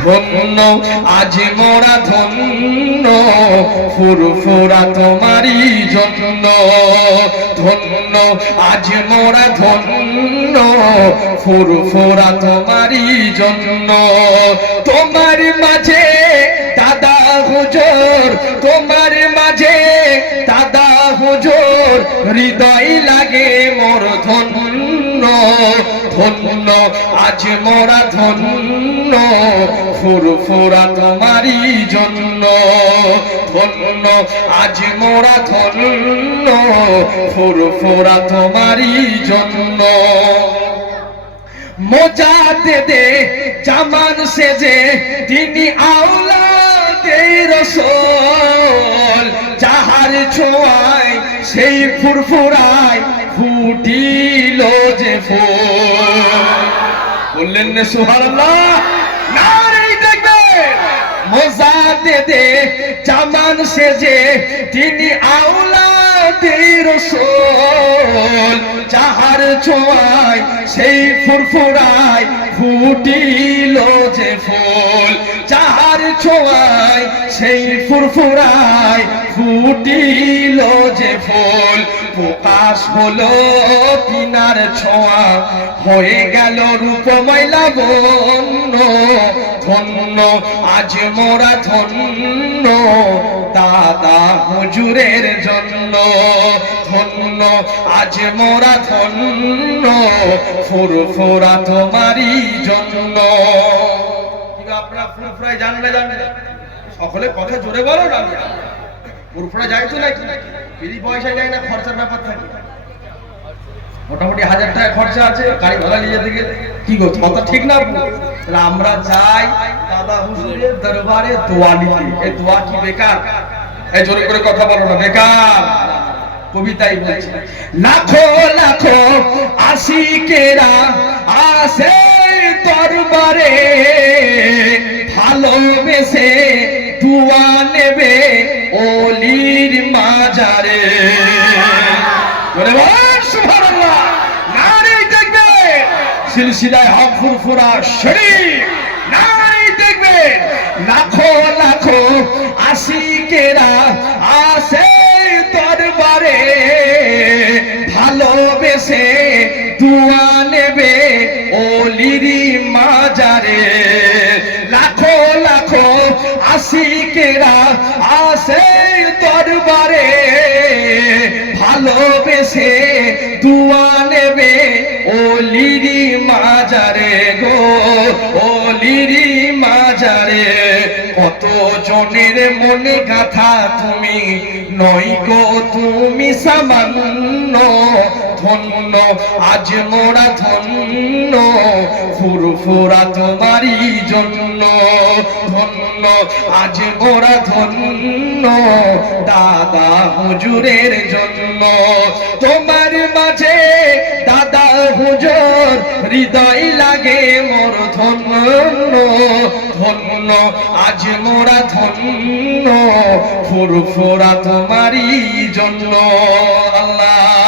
ধন্য, আজ মোরা ধন্য, ফুরফুরা তোমারই জন্য। ধন্য, আজ মোরা ধন্য, ফুরফুরা তোমারই জন্য। তোমার মাঝে দাদা হুজুর, তোমার মাঝে হৃদয় লাগে মোর ধন্য ধন্য, আজ মোরা ধন্য, ফুরফুরা তোমারই জন্য। ধন্য, আজ মোরা ধন্য, ফুরফুরা তোমারই জন্য। মোজাতে দে জামান সেজে তিনি আওলাদে রসল, যাহার ছোঁয়ায় সেই ফুরফুরায় ফুটিল যে বললেন না, সুবহানাল্লাহ। নারে দে জামান সেজে তিনি আওলাদে রসল। যাহার ছোঁয়ায় সেই ফুরফুরায় ফুটিল যে ফুল। যাহার ছোঁয়ায় সেই ফুরফুরায় ফুটিল যে ফুল। প্রকাশ হলো তিনার ছোঁয়া, হয়ে গেল রূপময় লাবণ্য ধন্য, আজ মোরা ধন্য, দাদা হুজুরের জন্য। ধন্য, আজ মোরা ধন্য, ফুরফুরা তোমারই জন্য। আপনারা সকলে কথা জোরে বলো না। ফুরফুরা তো নাকি? পয়সা যায় না, খরচার ব্যাপার থাকে। মোটামুটি হাজার টাকা খরচা আছে, গাড়ি ভাড়া নিয়ে যেতে গেলে। কি ঠিক না তাহলে আমরা দাদা হুজুরের দরবারে দোয়া নিতে। এই দোয়া কি বেকার? এই জোরে করে কথা বলো না, বেকার। কবিতাই বলছে। লাখো লাখো আশিকেরা আসে দরবারে। ভালোবেসে দোয়া নেবে মাজারে। সিলসিলায় হক ফুরফুরা নারী দেখবে, লাখো লাখো আশিকেরা আসে দরবারে। ভালোবেসে দুয়া নেবে মাজারে। আশিকেরা আসে দরবারে, ভালোবেসে দুয়া নেবে ওলিরি মাজারে গো ওলিরি মাজারে। কত জনের মনে গাথা তুমি নই গো তুমি সামান্য ধন্য, আজ মোরা ধন্য, ফুরফুরা তোমারই জন্য। ধন্য, আজ মোরা ধন্য, দাদা হুজুরের জন্য। তোমার মাঝে দাদা হুজুর, হৃদয় লাগে মোর ধন্য। ধন্য, আজ মোরা ধন্য, ফুরফুরা তোমারই জন্য। আল্লাহ।